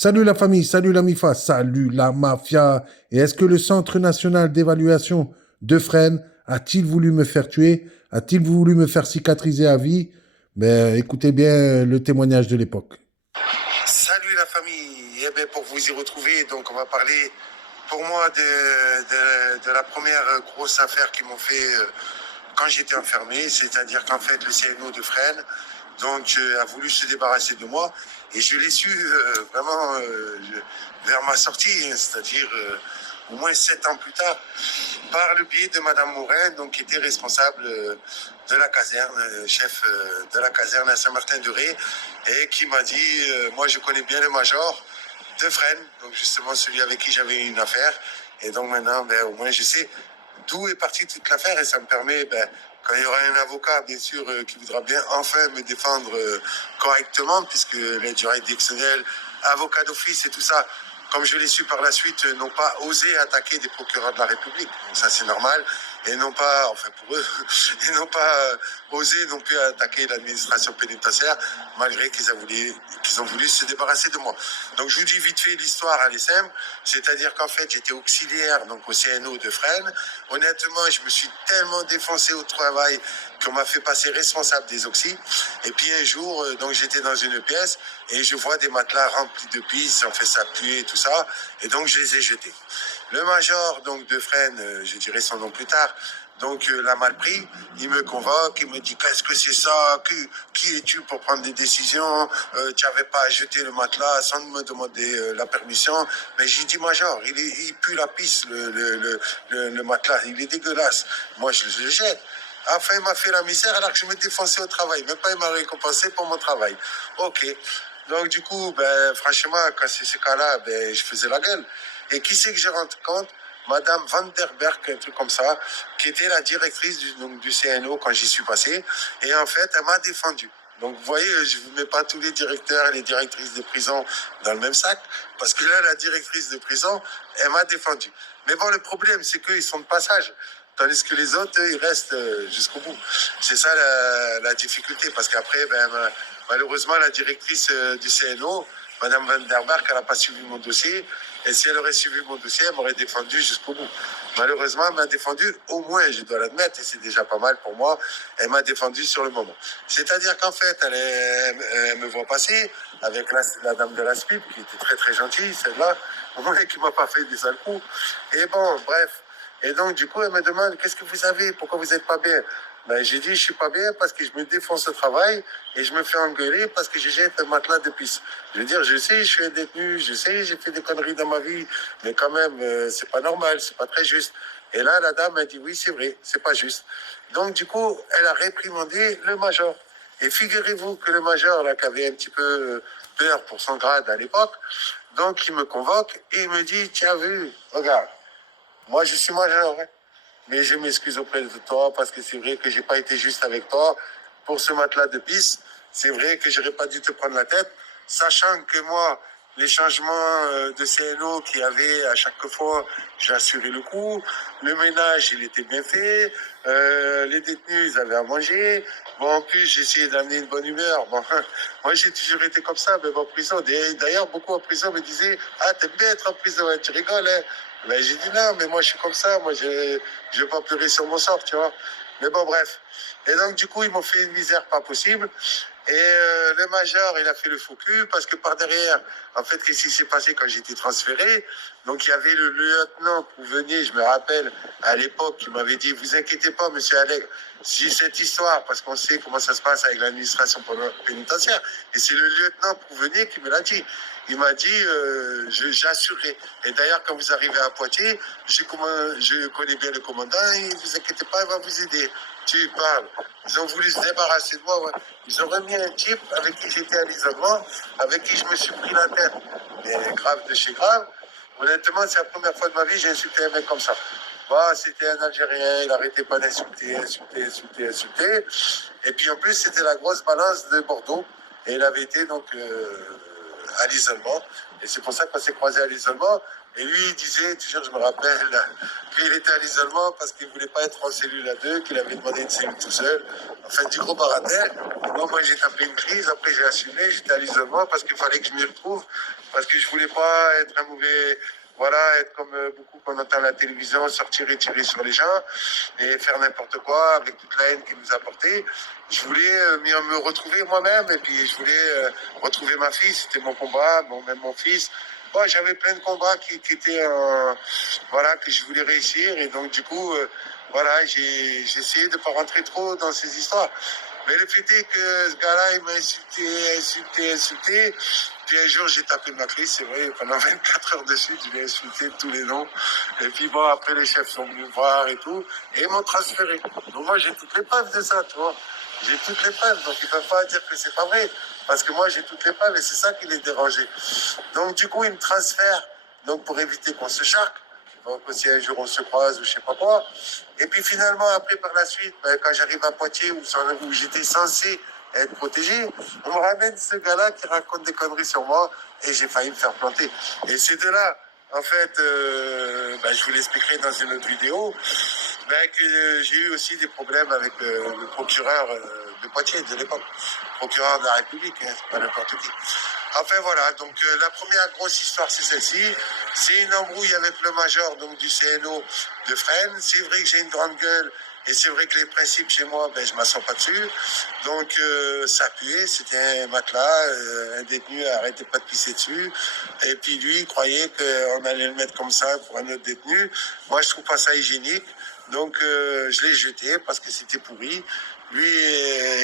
Salut la famille, salut la MIFA, salut la mafia. Et est-ce que le Centre national d'évaluation de Fresnes a-t-il voulu me faire tuer? A-t-il voulu me faire cicatriser à vie? Ben, écoutez bien le témoignage de l'époque. Salut la famille, eh bien, pour vous y retrouver, donc on va parler pour moi de la première grosse affaire qu'ils m'ont fait quand j'étais enfermé, c'est-à-dire qu'en fait le CNO de Fresnes a voulu se débarrasser de moi et je l'ai su vraiment vers ma sortie, hein, c'est-à-dire au moins 7 ans plus tard, par le biais de Madame Morin, donc qui était responsable de la caserne, chef de la caserne à Saint-Martin-de-Ré, et qui m'a dit, moi je connais bien le major de Fresnes, donc justement celui avec qui j'avais une affaire, et donc maintenant, ben, au moins je sais d'où est partie toute l'affaire, et ça me permet, ben, quand il y aura un avocat, bien sûr, qui voudra bien enfin me défendre correctement, puisque l'aide juridictionnelle, avocat d'office et tout ça, comme je l'ai su par la suite, n'ont pas osé attaquer des procureurs de la République. Donc ça, c'est normal. Et n'ont pas, enfin pour eux, et n'ont pas osé non plus attaquer l'administration pénitentiaire, malgré qu'ils ont voulu se débarrasser de moi. Donc je vous dis vite fait l'histoire, elle est simple. C'est-à-dire qu'en fait, j'étais auxiliaire donc au CNO de Fresnes. Honnêtement, je me suis tellement défoncé au travail qu'on m'a fait passer responsable des oxys. Et puis un jour, donc j'étais dans une pièce et je vois des matelas remplis de pisse, en fait ça puait et tout ça, et donc je les ai jetés. Le major donc de Fresnes, je dirai son nom plus tard, l'a mal pris, il me convoque, il me dit qu'est-ce que c'est ça, qui es-tu pour prendre des décisions, tu n'avais pas à jeter le matelas sans me demander la permission. Mais j'ai dit major, il pue la pisse le matelas, il est dégueulasse, moi je le jette. Enfin, il m'a fait la misère alors que je me défonçais au travail. Même pas, il m'a récompensé pour mon travail. Ok. Donc, du coup, ben, franchement, quand c'est ce cas-là, ben, je faisais la gueule. Et qui c'est que je rends compte? Madame Van der Berg, un truc comme ça, qui était la directrice du CNO quand j'y suis passé. Et en fait, elle m'a défendu. Donc, vous voyez, je ne vous mets pas tous les directeurs et les directrices de prison dans le même sac, parce que là, la directrice de prison, elle m'a défendu. Mais bon, le problème, c'est qu'ils sont de passage. Tandis que les autres, ils restent jusqu'au bout. C'est ça la difficulté, parce qu'après, ben, malheureusement, la directrice du CNO, Madame Van der Berg, elle n'a pas suivi mon dossier. Et si elle aurait suivi mon dossier, elle m'aurait défendu jusqu'au bout. Malheureusement, elle m'a défendu, au moins, je dois l'admettre, et c'est déjà pas mal pour moi, elle m'a défendu sur le moment. C'est-à-dire qu'en fait, elle me voit passer avec la dame de la SPIP, qui était très très gentille, celle-là, au moins qui m'a pas fait des sales coups. Et bon, bref. Et donc, du coup, elle me demande, qu'est-ce que vous avez? Pourquoi vous n'êtes pas bien? Ben, j'ai dit, je suis pas bien parce que je me défonce au travail et je me fais engueuler parce que je jette un matelas de pisse. Je veux dire, je sais, je suis un détenu, je sais, j'ai fait des conneries dans ma vie, mais quand même, c'est pas normal, c'est pas très juste. Et là, la dame a dit, oui, c'est vrai, c'est pas juste. Donc, du coup, elle a réprimandé le major. Et figurez-vous que le major, là, qui avait un petit peu peur pour son grade à l'époque, donc il me convoque et il me dit, tiens, vu, regarde, moi, je suis major, hein, mais je m'excuse auprès de toi parce que c'est vrai que j'ai pas été juste avec toi pour ce matelas de pisse. C'est vrai que j'aurais pas dû te prendre la tête, sachant que moi, les changements de CNO qu'il y avait à chaque fois, j'ai assuré le coup. Le ménage, il était bien fait. Les détenus, ils avaient à manger. Bon, en plus, j'ai essayé d'amener une bonne humeur. Bon, moi, j'ai toujours été comme ça, même en prison. D'ailleurs, beaucoup en prison me disaient, ah, t'aimes bien être en prison, hein, tu rigoles, hein. Ben, j'ai dit non, mais moi je suis comme ça, moi je vais pas pleurer sur mon sort, tu vois. Mais bon, bref. Et donc, du coup, ils m'ont fait une misère pas possible. Et le major, il a fait le faux cul parce que par derrière, en fait, qu'est-ce qui s'est passé quand j'étais transféré? Donc, il y avait le lieutenant pour venir, je me rappelle, à l'époque, qui m'avait dit, vous inquiétez pas, monsieur Allègre, si cette histoire, parce qu'on sait comment ça se passe avec l'administration pénitentiaire, et c'est le lieutenant pour venir qui me l'a dit. Il m'a dit, j'assurerai. Et d'ailleurs, quand vous arrivez à Poitiers, je connais bien le commandant, et ne vous inquiétez pas, il va vous aider. Tu parles. Ils ont voulu se débarrasser de moi. Ouais. Ils ont remis un type avec qui j'étais à l'isolement, avec qui je me suis pris la tête. Mais grave de chez grave. Honnêtement, c'est la première fois de ma vie que j'ai insulté un mec comme ça. Bah, c'était un Algérien, il n'arrêtait pas d'insulter, insulter. Et puis en plus, c'était la grosse balance de Bordeaux. Et il avait été donc à l'isolement. Et c'est pour ça qu'on s'est croisés à l'isolement. Et lui, il disait, toujours je me rappelle, qu'il était à l'isolement parce qu'il ne voulait pas être en cellule à deux, qu'il avait demandé une cellule tout seul. Enfin, du gros baratel. Moi, j'ai tapé une crise, après j'ai assumé, j'étais à l'isolement parce qu'il fallait que je m'y retrouve. Parce que je voulais pas être un mauvais, voilà, être comme beaucoup qu'on entend à la télévision, sortir et tirer sur les gens et faire n'importe quoi avec toute la haine qu'ils nous apportait. Je voulais me retrouver moi-même et puis je voulais retrouver ma fille, c'était mon combat, bon, même mon fils. Bon, j'avais plein de combats qui étaient, voilà, que je voulais réussir et donc du coup, voilà, j'ai essayé de pas rentrer trop dans ces histoires. Mais le fait est que ce gars-là, il m'a insulté. Puis un jour, j'ai tapé ma clé, c'est vrai, pendant 24 heures de suite, je l'ai insulté de tous les noms. Et puis bon, après, les chefs sont venus me voir et tout, et ils m'ont transféré. Donc moi, j'ai toutes les preuves de ça, tu vois. J'ai toutes les preuves, donc ils ne peuvent pas dire que c'est pas vrai. Parce que moi, j'ai toutes les preuves et c'est ça qui les dérangeait. Donc du coup, ils me transfèrent, donc pour éviter qu'on se charque. Donc si un jour on se croise ou je sais pas quoi. Et puis finalement, après, par la suite, quand j'arrive à Poitiers, où j'étais censé être protégé, on me ramène ce gars-là qui raconte des conneries sur moi et j'ai failli me faire planter. Et c'est de là, en fait, je vous l'expliquerai dans une autre vidéo, que j'ai eu aussi des problèmes avec le procureur de Poitiers de l'époque, procureur de la République, hein, c'est pas n'importe qui. Enfin voilà, donc la première grosse histoire c'est celle-ci. C'est une embrouille avec le major donc, du CNO de Fresnes. C'est vrai que j'ai une grande gueule et c'est vrai que les principes chez moi, je ne m'assois pas dessus. Donc ça puait, c'était un matelas, un détenu arrêtait pas de pisser dessus. Et puis lui, il croyait qu'on allait le mettre comme ça pour un autre détenu. Moi, je trouve pas ça hygiénique. Donc je l'ai jeté parce que c'était pourri. Lui,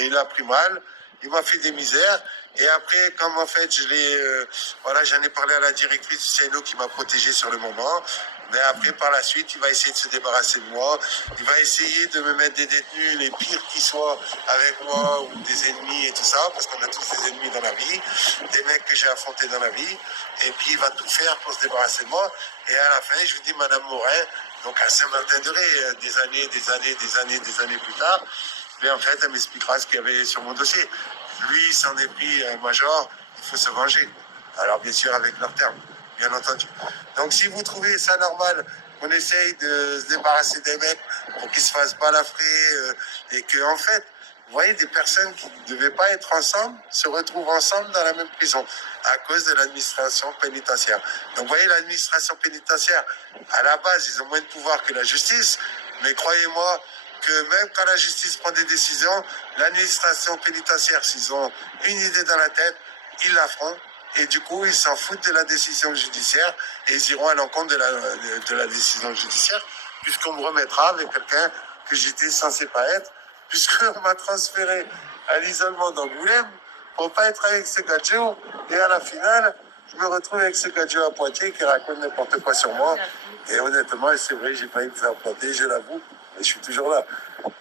il a pris mal. Il m'a fait des misères. Et après, comme en fait, j'en ai parlé à la directrice du CNO qui m'a protégé sur le moment. Mais après, par la suite, il va essayer de se débarrasser de moi. Il va essayer de me mettre des détenus, les pires qui soient avec moi, ou des ennemis et tout ça, parce qu'on a tous des ennemis dans la vie, des mecs que j'ai affrontés dans la vie. Et puis, il va tout faire pour se débarrasser de moi. Et à la fin, je vous dis, Madame Morin, donc à Saint-Martin-de-Ré, des années plus tard, mais en fait, elle m'expliquera ce qu'il y avait sur mon dossier. Lui, il s'en est pris un major, il faut se venger. Alors, bien sûr, avec leurs termes, bien entendu. Donc, si vous trouvez ça normal, qu'on essaye de se débarrasser des mecs pour qu'ils se fassent balafrer et que, en fait, vous voyez, des personnes qui ne devaient pas être ensemble se retrouvent ensemble dans la même prison à cause de l'administration pénitentiaire. Donc, vous voyez, l'administration pénitentiaire, à la base, ils ont moins de pouvoir que la justice, mais croyez-moi, que même quand la justice prend des décisions, l'administration pénitentiaire, s'ils ont une idée dans la tête, ils la feront. Et du coup, ils s'en foutent de la décision judiciaire et ils iront à l'encontre de la décision judiciaire, puisqu'on me remettra avec quelqu'un que j'étais censé pas être, puisqu'on m'a transféré à l'isolement d'Angoulême pour pas être avec ce gadget. Et à la finale, je me retrouve avec ce gadget à Poitiers qui raconte n'importe quoi sur moi. Et honnêtement, c'est vrai, j'ai failli me faire planter, je l'avoue. Et je suis toujours là.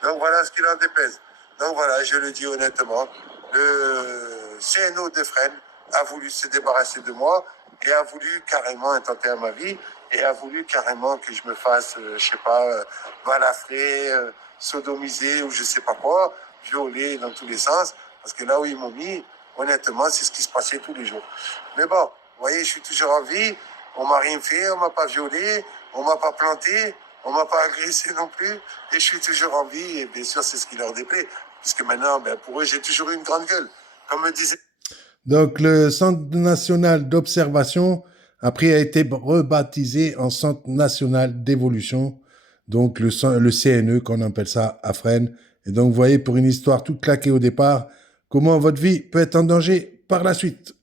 Donc voilà ce qu'il en dépèse. Donc voilà, je le dis honnêtement, le CNO de Fresnes a voulu se débarrasser de moi et a voulu carrément intenter à ma vie et a voulu carrément que je me fasse, je sais pas, balafrer, sodomiser ou je sais pas quoi, violer dans tous les sens. Parce que là où ils m'ont mis, honnêtement, c'est ce qui se passait tous les jours. Mais bon, vous voyez, je suis toujours en vie. On m'a rien fait, on m'a pas violé, on m'a pas planté. On m'a pas agressé non plus et je suis toujours en vie et bien sûr c'est ce qui leur déplaît puisque maintenant pour eux j'ai toujours eu une grande gueule comme me disait. Donc, le Centre national d'observation, après, a été rebaptisé en Centre national d'évolution. Donc, le CNE, qu'on appelle ça, à Fresnes. Et donc, vous voyez, pour une histoire toute claquée au départ, comment votre vie peut être en danger par la suite.